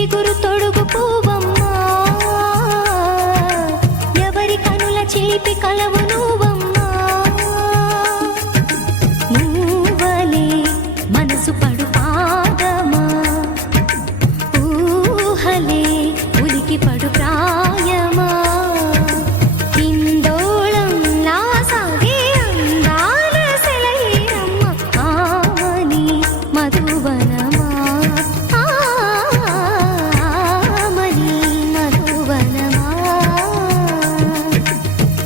చిగురు తొడుగు పూవమ్మా, ఎవరి కనుల చిలిపి కలవు నువ్వమ్మా. నువ్వలే మనసు పడు పాదమా, ఊహలే ఉలికి పడు ప్రాయమా. కిందోళంలా సాగే అందాల సెలయేరమ్మ, ఆమని మధువనమా, ఆమని మధువనమా.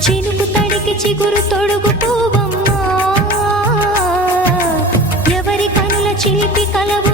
చినుకు తడికి చిగురు తొడుగు పూవమ్మా, ఎవరి కనుల చిలిపి కలవు